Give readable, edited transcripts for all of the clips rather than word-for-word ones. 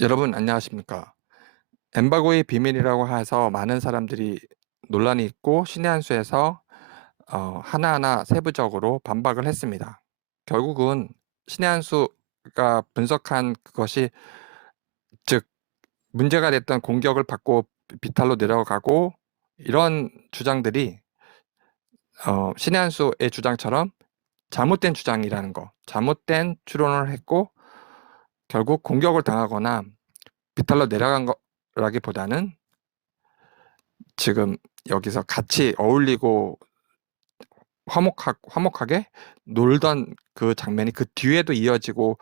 여러분 안녕하십니까? 엠바고의 비밀이라고 해서 많은 사람들이 논란이 있고 신의 한 수에서 하나하나 세부적으로 반박을 했습니다. 결국은 신의 한 수가 분석한 그것이 즉 문제가 됐던 공격을 받고 비탈로 내려가고 이런 주장들이 신의 한 수의 주장처럼 잘못된 주장이라는 거, 잘못된 추론을 했고 결국 공격을 당하거나 비탈로 내려간 거라기보다는 지금 여기서 같이 어울리고 화목하게 놀던 그 장면이 그 뒤에도 이어지고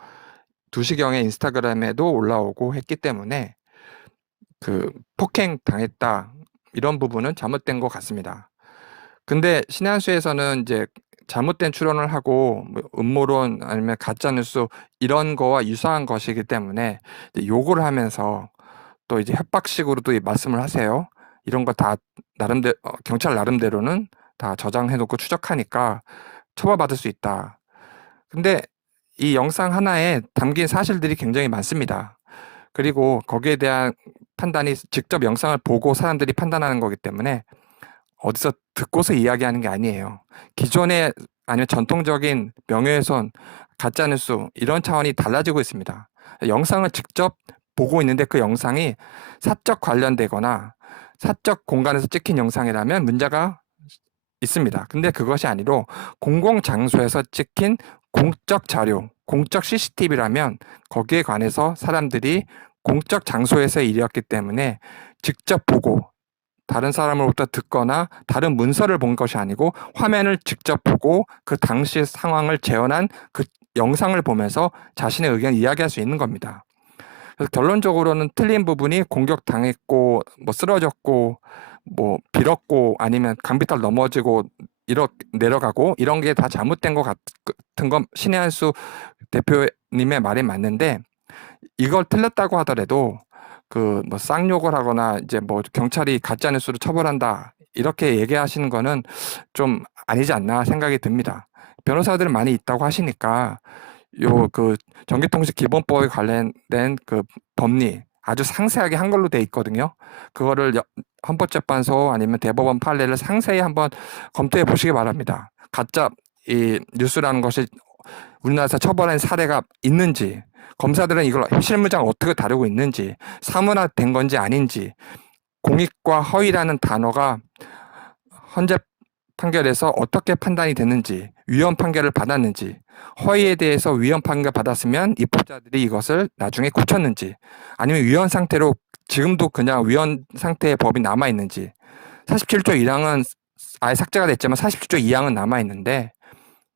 2 시경에 인스타그램에도 올라오고 했기 때문에 그 '폭행당했다.' 이런 부분은 잘못된 것 같습니다. 근데 신의 한 수에서는 이제 잘못된 추론을 하고 뭐 음모론 아니면 가짜 뉴스 이런 거와 유사한 것이기 때문에 이제 욕을 하면서 또 이제 협박식으로도 이 말씀을 하세요. 이런 거 다 경찰 나름대로는 다 저장해 놓고 추적하니까 처벌받을 수 있다. 근데 이 영상 하나에 담긴 사실들이 굉장히 많습니다. 그리고 거기에 대한 판단이 직접 영상을 보고 사람들이 판단하는 거기 때문에 어디서 듣고서 이야기하는 게 아니에요. 기존의 아니면 전통적인 명예훼손, 가짜 뉴스 이런 차원이 달라지고 있습니다. 영상을 직접 보고 있는데 그 영상이 사적 관련되거나 사적 공간에서 찍힌 영상이라면 문제가 있습니다. 근데 그것이 아니로 공공 장소에서 찍힌 공적 자료, 공적 CCTV라면 거기에 관해서 사람들이 공적 장소에서의 일이었기 때문에 직접 보고 다른 사람으로부터 듣거나 다른 문서를 본 것이 아니고 화면을 직접 보고 그 당시의 상황을 재현한 그 영상을 보면서 자신의 의견을 이야기할 수 있는 겁니다. 그래서 결론적으로는 틀린 부분이 공격당했고 뭐 쓰러졌고 뭐 빌었고 아니면 강비탈 넘어지고 내려가고 이런 게 다 잘못된 것 같은 건 신의 한 수 대표님의 말이 맞는데 이걸 틀렸다고 하더라도 그 뭐 쌍욕을 하거나 이제 뭐 "경찰이 가짜 뉴스로 처벌한다." 이렇게 얘기하시는 거는 좀 아니지 않나 생각이 듭니다. 변호사들 많이 있다고 하시니까 그 전기통신기본법에 관련된 그 법리 아주 상세하게 한글로 돼 있거든요. 그거를 헌법재판소 아니면 대법원 판례를 상세히 한번 검토해 보시기 바랍니다. 가짜 이 뉴스라는 것이 우리나라에서 처벌한 사례가 있는지, 검사들은 이걸 실무상 어떻게 다루고 있는지, 사문화된 건지 아닌지, 공익과 허위라는 단어가 헌재 판결에서 어떻게 판단이 됐는지, 위헌 판결을 받았는지, 허위에 대해서 위헌 판결 받았으면 입법자들이 이것을 나중에 고쳤는지, 아니면 위헌 상태로 지금도 그냥 위헌 상태의 법이 남아 있는지, 47조 1항은 아예 삭제가 됐지만 47조 2항은 남아 있는데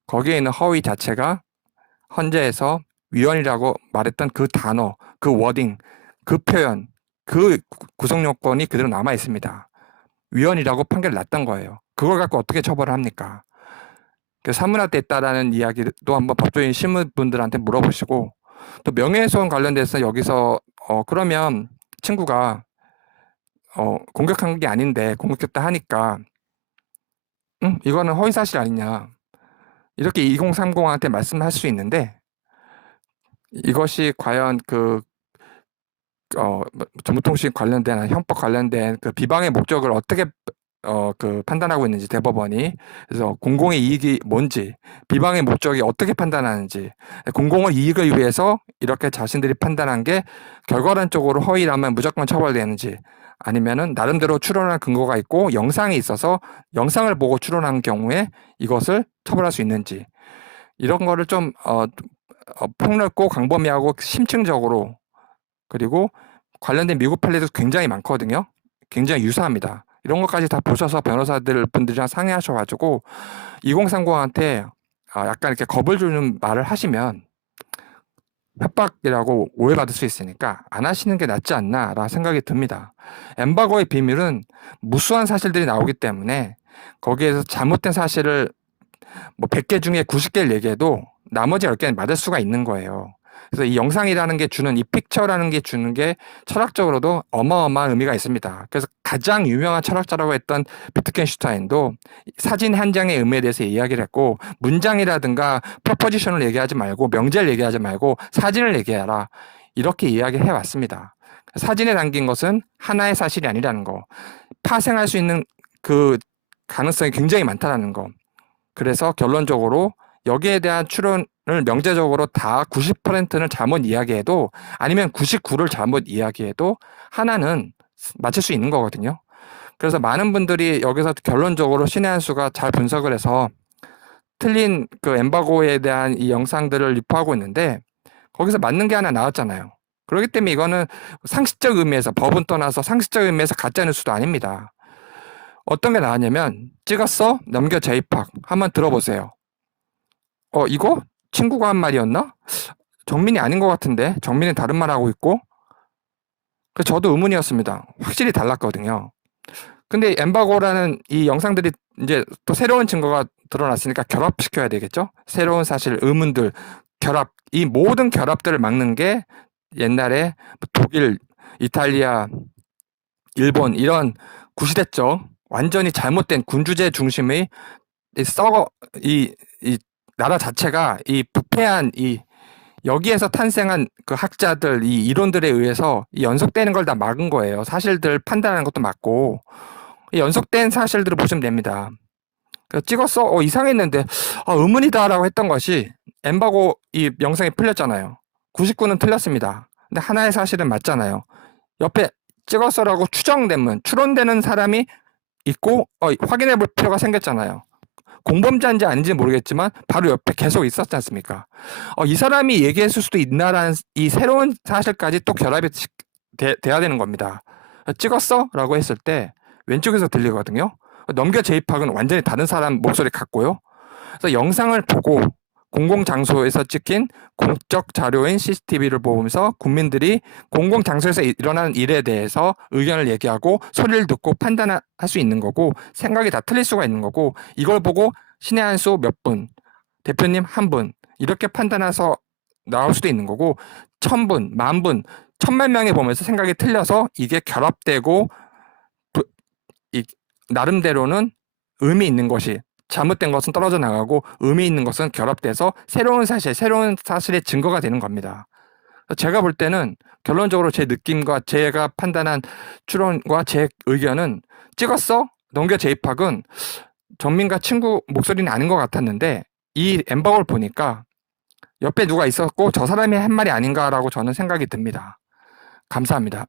거기에 있는 허위 자체가 헌재에서 위헌이라고 말했던 그 단어, 그 워딩, 그 표현, 그 구성 요건이 그대로 남아 있습니다. 위헌이라고 판결을 났던 거예요. 그걸 갖고 어떻게 처벌을 합니까? 사문화됐다라는 이야기도 한번 법조인 신문분들한테 물어보시고 또 명예훼손 관련돼서 여기서 그러면 친구가 공격한 게 아닌데 공격했다 하니까 응 이거는 허위사실 아니냐 이렇게 2030한테 말씀할 수 있는데 이것이 과연 정보통신 관련된 헌법 관련된 그 비방의 목적을 어떻게 판단하고 있는지 대법원이 그래서 공공의 이익이 뭔지 비방의 목적이 어떻게 판단하는지 공공의 이익을 위해서 이렇게 자신들이 판단한 게 결과론적으로 허위라면 무조건 처벌되는지 아니면은 나름대로 추론할 근거가 있고 영상이 있어서 영상을 보고 추론한 경우에 이것을 처벌할 수 있는지 이런 거를 좀 폭넓고 광범위하고 심층적으로 그리고 관련된 미국 판례도 굉장히 많거든요. 굉장히 유사합니다. 이런 것까지 다 보셔서 변호사들 분들이랑 상의하셔 가지고 2030한테 약간 이렇게 겁을 주는 말을 하시면 협박이라고 오해받을 수 있으니까 안 하시는 게 낫지 않나라는 생각이 듭니다. 엠바고의 비밀은 무수한 사실들이 나오기 때문에 거기에서 잘못된 사실을 뭐 100개 중에 90개를 얘기해도 나머지 10개는 맞을 수가 있는 거예요. 그래서 이 영상이라는 게 주는 이 픽처라는 게 주는 게 철학적으로도 어마어마한 의미가 있습니다. 그래서 가장 유명한 철학자라고 했던 비트겐슈타인도 사진 한 장의 의미에 대해서 이야기를 했고 문장이라든가 프로포지션을 얘기하지 말고 명제를 얘기하지 말고 사진을 얘기해라. 이렇게 이야기해 왔습니다. 사진에 담긴 것은 하나의 사실이 아니라는 거, 파생할 수 있는 그 가능성이 굉장히 많다는 거. 그래서 결론적으로 여기에 대한 추론을 명제적으로 다 90%는 잘못 이야기해도, 아니면 99를 잘못 이야기해도 하나는 맞출 수 있는 거거든요. 그래서 많은 분들이 여기서 결론적으로 신의 한 수가 잘 분석을 해서 틀린 그 엠바고에 대한 이 영상들을 유포하고 있는데, 거기서 맞는 게 하나 나왔잖아요. 그렇기 때문에 이거는 상식적 의미에서, 법은 떠나서 상식적 의미에서 가짜 뉴스도 아닙니다. 어떤 게 나왔냐면, 찍었어? 넘겨 재입학. 한번 들어보세요. 이거? 친구가 한 말이었나? 정민이 아닌 것 같은데? 정민이 다른 말 하고 있고? 그래서 저도 의문이었습니다. 확실히 달랐거든요. 근데 엠바고라는 이 영상들이 이제 또 새로운 증거가 드러났으니까 결합시켜야 되겠죠? 새로운 사실, 의문들, 결합, 이 모든 결합들을 막는 게 옛날에 독일, 이탈리아, 일본 이런 구시대적 완전히 잘못된 군주제 중심의 이 나라 자체가 이 부패한 여기에서 탄생한 그 학자들, 이 이론들에 의해서 이 연속되는 걸 다 막은 거예요. 사실들 판단하는 것도 맞고, 이 연속된 사실들을 보시면 됩니다. 그래서 찍었어? 이상했는데, 의문이다라고 했던 것이, 엠바고 이 영상이 풀렸잖아요. 99는 틀렸습니다. 근데 하나의 사실은 맞잖아요. 옆에 찍었어라고 추론되는 사람이 있고, 확인해 볼 필요가 생겼잖아요. 공범자인지 아닌지 모르겠지만 바로 옆에 계속 있었지 않습니까? 이 사람이 얘기했을 수도 있나라는 이 새로운 사실까지 또 결합이 돼야 되는 겁니다. 찍었어? 라고 했을 때 왼쪽에서 들리거든요. 넘겨 재입학은 완전히 다른 사람 목소리 같고요. 그래서 영상을 보고 공공장소에서 찍힌 공적 자료인 CCTV를 보면서 국민들이 공공장소에서 일어나는 일에 대해서 의견을 얘기하고 소리를 듣고 판단할 수 있는 거고, 생각이 다 틀릴 수가 있는 거고, 이걸 보고 신의 한 수 몇 분, 대표님 한 분, 이렇게 판단해서 나올 수도 있는 거고, 1000분, 10,000분, 1000만 명이 보면서 생각이 틀려서 이게 결합되고 나름대로는 의미 있는 것이, 잘못된 것은 떨어져 나가고 의미 있는 것은 결합돼서 새로운 사실의 증거가 되는 겁니다. 제가 볼 때는 결론적으로 제 느낌과 제가 판단한 추론과 제 의견은, 찍었어? 넘겨 재입학은 정민과 친구 목소리는 아닌 것 같았는데, 이 엠버걸 보니까 옆에 누가 있었고 저 사람이 한 말이 아닌가라고 저는 생각이 듭니다. 감사합니다.